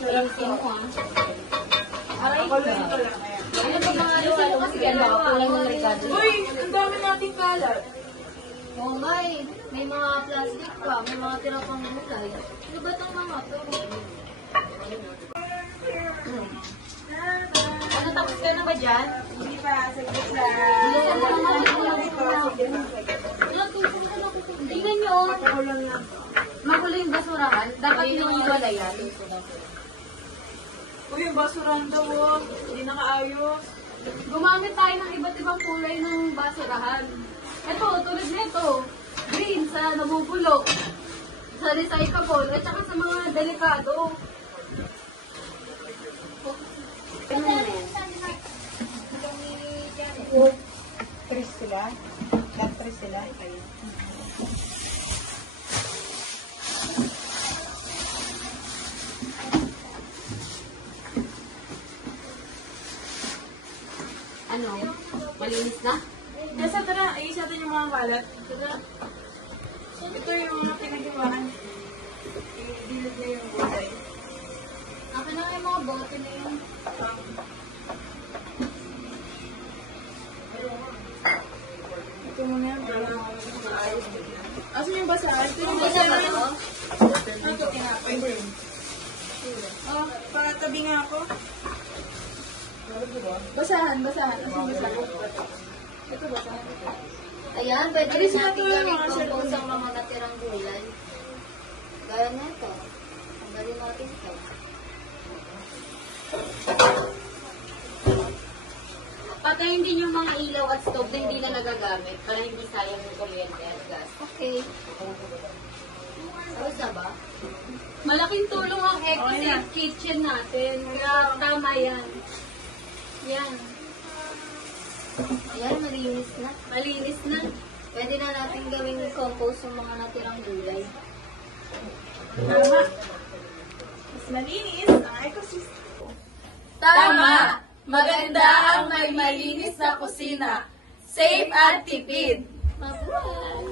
Ayusin ko ah. Aray Ako lang ito lang. Ano ba mga halo-halo? Kasi yan baka kulang ng Ricardo. Uy, ang dami nating kalat. Oo nga eh. May mga plastic pa. May mga tira pang gulay. Ano ba itong mga to? Ano, tapos ka na ba dyan? Hindi pa, saglit na. Tingnan nyo. Ako lang yan. Magulo yung basurahan. Dapat yung iwala yan. Uy, yung basurahan daw, oh. Hindi nakaayos. Gumamit tayo ng iba't ibang kulay ng basurahan. Ito, tulad nito. Green sa nabubulok. Sa recyclable. At saka sa mga delikado. Tres sila? Tres sila? Ano? Malinis na? Nasa tara, ayos natin yung mga kalat. Tara. Ito yung mga pinagawahan. Dilid na yung gulay. Akin na yung mga bote na yun. Ito muna yan. Asan yung basahan? Ito yung Hindi na ba basahan. ito? Ito, tinapay. Oh, patabi nga ako. Basahan. Asan basahan? Ito basahan. Ayan, pwede rin Alis na natin to, gawin mga sir. compost ang mga natirang gulay. Gaya na ito. Ang galing natin ito. Patayin din yung mga ilaw at stove na hindi na nagagamit para hindi sayang yung kuryente at gas. Okay. Tapos na ba? Malaking tulong ang Eco-Safe Kitchen natin. Kaya tama yan. Yan. Ayan, malinis na. Malinis na. Pwede na natin gawing compost yung mga natirang gulay. Tama. Mas malinis ang ecosystem. Tama! Maganda ang may malinis na kusina. Safe at tipid. Mabuhay!